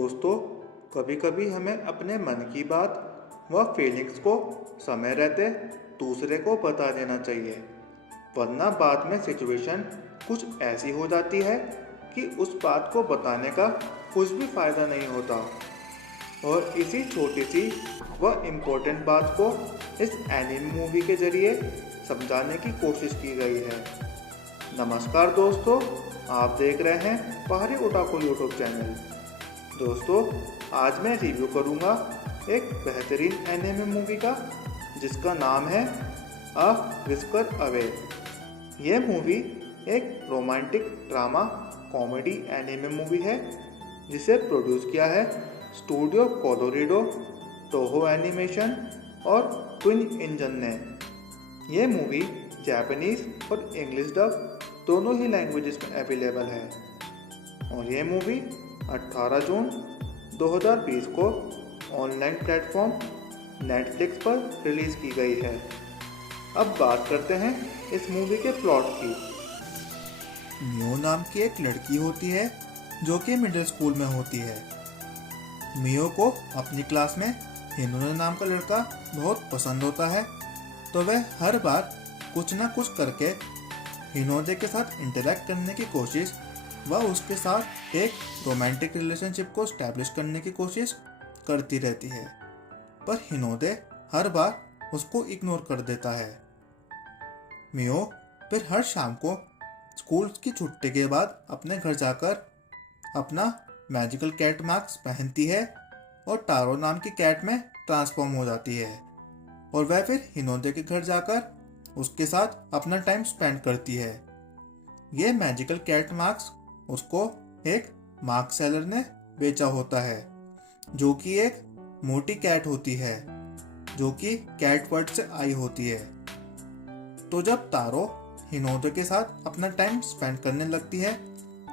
दोस्तों, कभी कभी हमें अपने मन की बात व फीलिंग्स को समय रहते दूसरे को बता देना चाहिए, वरना बाद में सिचुएशन कुछ ऐसी हो जाती है कि उस बात को बताने का कुछ भी फायदा नहीं होता। और इसी छोटी सी व इम्पोर्टेंट बात को इस एनिमे मूवी के जरिए समझाने की कोशिश की गई है। नमस्कार दोस्तों, आप देख रहे हैं पहाड़ी ओटाकू यूट्यूब चैनल। दोस्तों, आज मैं रिव्यू करूंगा एक बेहतरीन एनिमे मूवी का जिसका नाम है अ व्हिस्कर अवे। यह मूवी एक romantic drama comedy anime movie है जिसे प्रोड्यूस किया है स्टूडियो कोलोरिडो, टोहो एनिमेशन और ट्विन इंजन ने। यह मूवी जापानीज और इंग्लिश डब दोनों ही लैंग्वेजेस में अवेलेबल है और यह मूवी 18 जून 2020 को ऑनलाइन प्लेटफॉर्म नेटफ्लिक्स पर रिलीज़ की गई है। अब बात करते हैं इस मूवी के प्लॉट की। मियो नाम की एक लड़की होती है जो कि मिडिल स्कूल में होती है। मियो को अपनी क्लास में हिनोने नाम का लड़का बहुत पसंद होता है, तो वह हर बार कुछ ना कुछ करके हिनोने के साथ इंटरेक्ट करने की कोशिश व उसके साथ एक रोमांटिक रिलेशनशिप को स्टैब्लिश करने की कोशिश करती रहती है, पर हिनोने हर बार उसको इग्नोर कर देता है। मियो फिर हर शाम को स्कूल की छुट्टी के बाद अपने घर जाकर अपना मैजिकल कैट मास्क पहनती है और टारो नाम की कैट में ट्रांसफॉर्म हो जाती है और वह फिर हिनोने के घर जाकर उसके साथ अपना टाइम स्पेंड करती है। यह मैजिकल कैट मास्क उसको एक मास्क सेलर ने बेचा होता है जो कि एक मोटी कैट होती है जो कि कैट वर्ड से आई होती है। तो जब तारो हिनोने के साथ अपना टाइम स्पेंड करने लगती है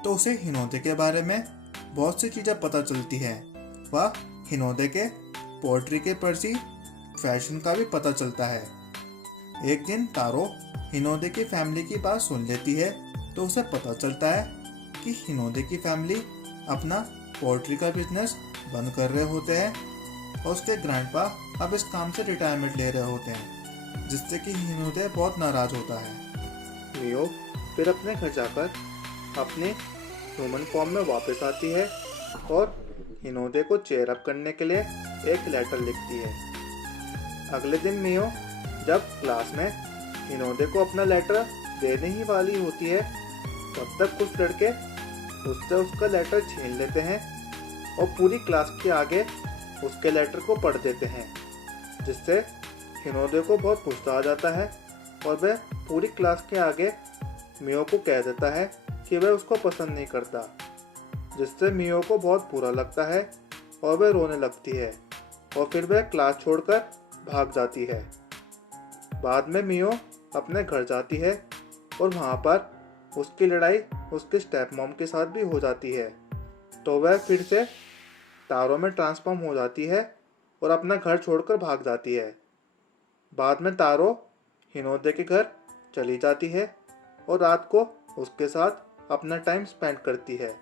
तो उसे हिनोने के बारे में बहुत सी चीज़ें पता चलती है व हिनोने के पोएट्री के प्रति फैशन का भी पता चलता है। एक दिन तारो हिनोने की फैमिली की बात सुन लेती है तो उसे पता चलता है कि हिनोने की फैमिली अपना पोएट्री का बिजनेस बंद कर रहे होते हैं और उसके ग्रैंडपा अब इस काम से रिटायरमेंट ले रहे होते हैं, जिससे कि हिनोने बहुत नाराज होता है। मियो फिर अपने घर जाकर अपने ह्यूमन फॉर्म में वापस आती है और हिनोने को चेयर अप करने के लिए एक लेटर लिखती है। अगले दिन मियो जब क्लास में हिनोने को अपना लेटर देने ही वाली होती है, तब तक कुछ लड़के उससे उसका लेटर छीन लेते हैं और पूरी क्लास के आगे उसके लेटर को पढ़ देते हैं, जिससे हिनोने को बहुत गुस्सा आ जाता है और वह पूरी क्लास के आगे मियो को कह देता है कि वह उसको पसंद नहीं करता, जिससे मियो को बहुत बुरा लगता है और वह रोने लगती है और फिर वह क्लास छोड़कर भाग जाती है। बाद में मियो अपने घर जाती है और वहाँ पर उसकी लड़ाई उसके स्टेप मॉम के साथ भी हो जाती है, तो वह फिर से तारो में ट्रांसफॉर्म हो जाती है और अपना घर छोड़कर भाग जाती है। बाद में तारो हिनोने के घर चली जाती है और रात को उसके साथ अपना टाइम स्पेंड करती है।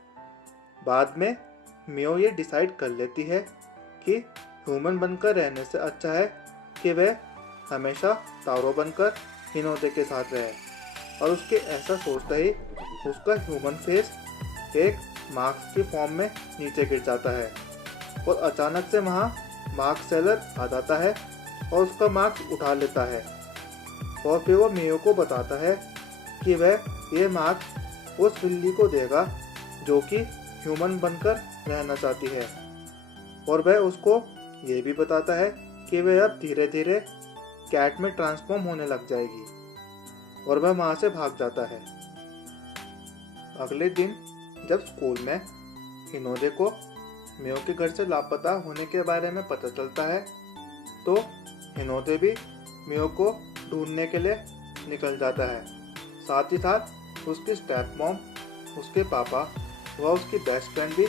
बाद में मियो ये डिसाइड कर लेती है कि ह्यूमन बनकर रहने से अच्छा है कि वह हमेशा तारो बनकर हिनोने के साथ रहे, और उसके ऐसा सोचते ही उसका ह्यूमन फेस एक मास्क की फॉर्म में नीचे गिर जाता है और अचानक से वहाँ मास्क सेलर आ जाता है और उसका मास्क उठा लेता है और फिर वो मियो को बताता है कि वह ये मास्क उस बिल्ली को देगा जो कि ह्यूमन बनकर रहना चाहती है, और वह उसको ये भी बताता है कि वह अब धीरे धीरे कैट में ट्रांसफॉर्म होने लग जाएगी, और वह वहाँ से भाग जाता है। अगले दिन जब स्कूल में हिनोने को मियो के घर से लापता होने के बारे में पता चलता है, तो हिनोने भी मियो को ढूंढने के लिए निकल जाता है। साथ ही साथ उसकी स्टेप मॉम, उसके पापा व उसकी बेस्ट फ्रेंड भी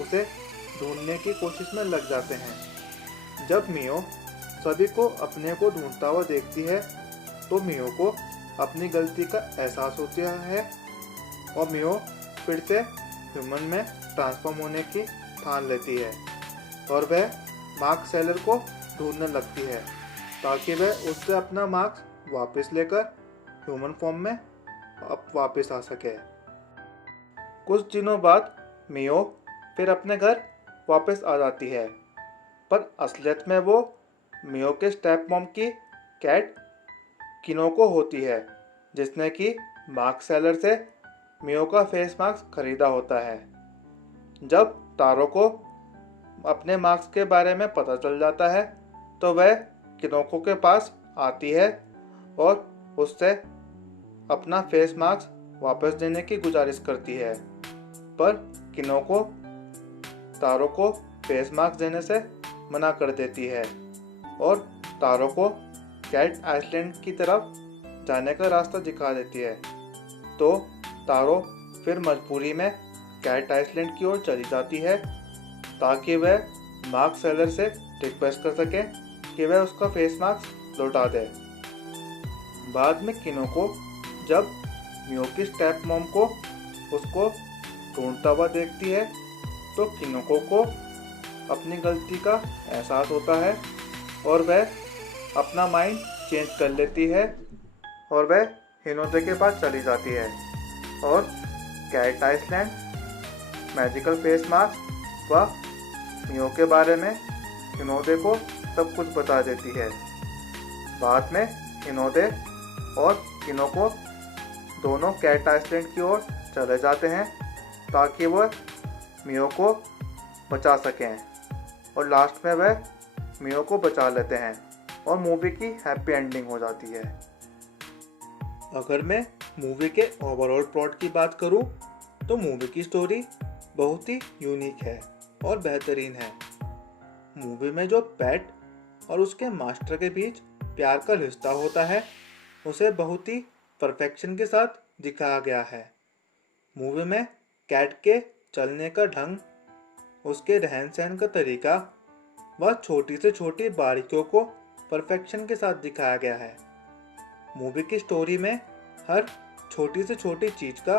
उसे ढूंढने की कोशिश में लग जाते हैं। जब मियो सभी को अपने को ढूंढता हुआ देखती है तो मियो को अपनी गलती का एहसास होता है और मियो फिर से ह्यूमन में ट्रांसफॉर्म होने की ठान लेती है और वह मार्क्स सेलर को ढूंढने लगती है ताकि वह उससे अपना मार्क्स वापस लेकर ह्यूमन फॉर्म में अब वापस आ सके। कुछ दिनों बाद मियो फिर अपने घर वापस आ जाती है, पर असलियत में वो मियो के स्टेप मॉम की कैट किनोको होती है, जिसने कि मार्क्स सेलर से मियो का फेस मास्क खरीदा होता है। जब तारो को अपने मार्क्स के बारे में पता चल जाता है तो वह किनोको के पास आती है और उससे अपना फेस मास्क वापस देने की गुजारिश करती है, पर किनोको तारो को फेस मास्क देने से मना कर देती है और तारो को कैट आइसलैंड की तरफ जाने का रास्ता दिखा देती है। तो तारो फिर मजबूरी में कैट आइसलैंड की ओर चली जाती है ताकि वह मार्क्स सेलर से रिक्वेस्ट कर सके कि वह उसका फेस मास्क लौटा दे। बाद में किनोको जब मियो की स्टेप मॉम को उसको ढूंढता हुआ देखती है तो किनोको को अपनी गलती का एहसास होता है और वह अपना माइंड चेंज कर लेती है और वह हिनोदे के पास चली जाती है और cat island, magical face mask व मियो के बारे में हिनोदे को सब कुछ बता देती है। बाद में हिनोदे और किनोको दोनों कैट आइसलैंड की ओर चले जाते हैं ताकि वह मियो को बचा सकें और लास्ट में वह मियो को बचा लेते हैं और मूवी की हैप्पी एंडिंग हो जाती है। अगर मैं मूवी के ओवरऑल प्लॉट की बात करूं तो मूवी की स्टोरी बहुत ही यूनिक है और बेहतरीन है। मूवी में जो पेट और उसके मास्टर के बीच प्यार का रिश्ता होता है उसे बहुत ही परफेक्शन के साथ दिखाया गया है। मूवी में कैट के चलने का ढंग, उसके रहन सहन का तरीका व छोटी से छोटी बारीकियों को परफेक्शन के साथ दिखाया गया है। मूवी की स्टोरी में हर छोटी से छोटी चीज का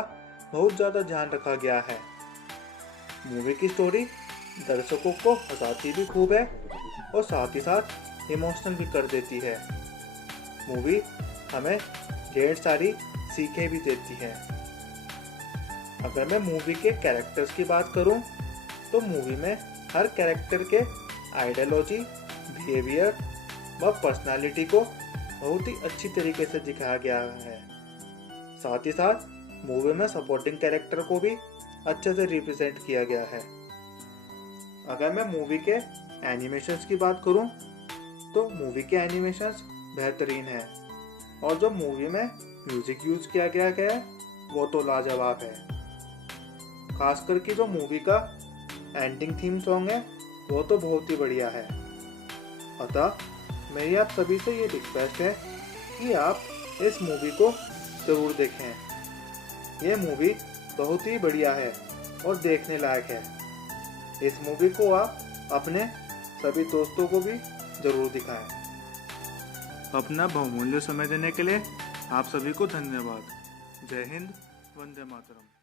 बहुत ज़्यादा ध्यान रखा गया है। मूवी की स्टोरी दर्शकों को हंसाती भी खूब है और साथ ही साथ इमोशनल भी कर देती है। मूवी हमें ढेर सारी सीखें भी देती है। अगर मैं मूवी के कैरेक्टर्स की बात करूं तो मूवी में हर कैरेक्टर के आइडियोलॉजी, बिहेवियर व पर्सनालिटी को बहुत ही अच्छी तरीके से दिखाया गया है। साथ ही साथ मूवी में सपोर्टिंग कैरेक्टर को भी अच्छे से रिप्रेजेंट किया गया है। अगर मैं मूवी के एनिमेशंस की बात करूं तो मूवी के एनिमेशंस बेहतरीन है और जो मूवी में म्यूजिक यूज किया गया है वो तो लाजवाब है। खासकर कि जो मूवी का एंडिंग थीम सॉन्ग है वो तो बहुत ही बढ़िया है। अतः मेरी आप सभी से ये रिक्वेस्ट है कि आप इस मूवी को ज़रूर देखें। ये मूवी बहुत ही बढ़िया है और देखने लायक है। इस मूवी को आप अपने सभी दोस्तों को भी ज़रूर दिखाएं। अपना बहुमूल्य समय देने के लिए आप सभी को धन्यवाद। जय हिंद, वंदे मातरम।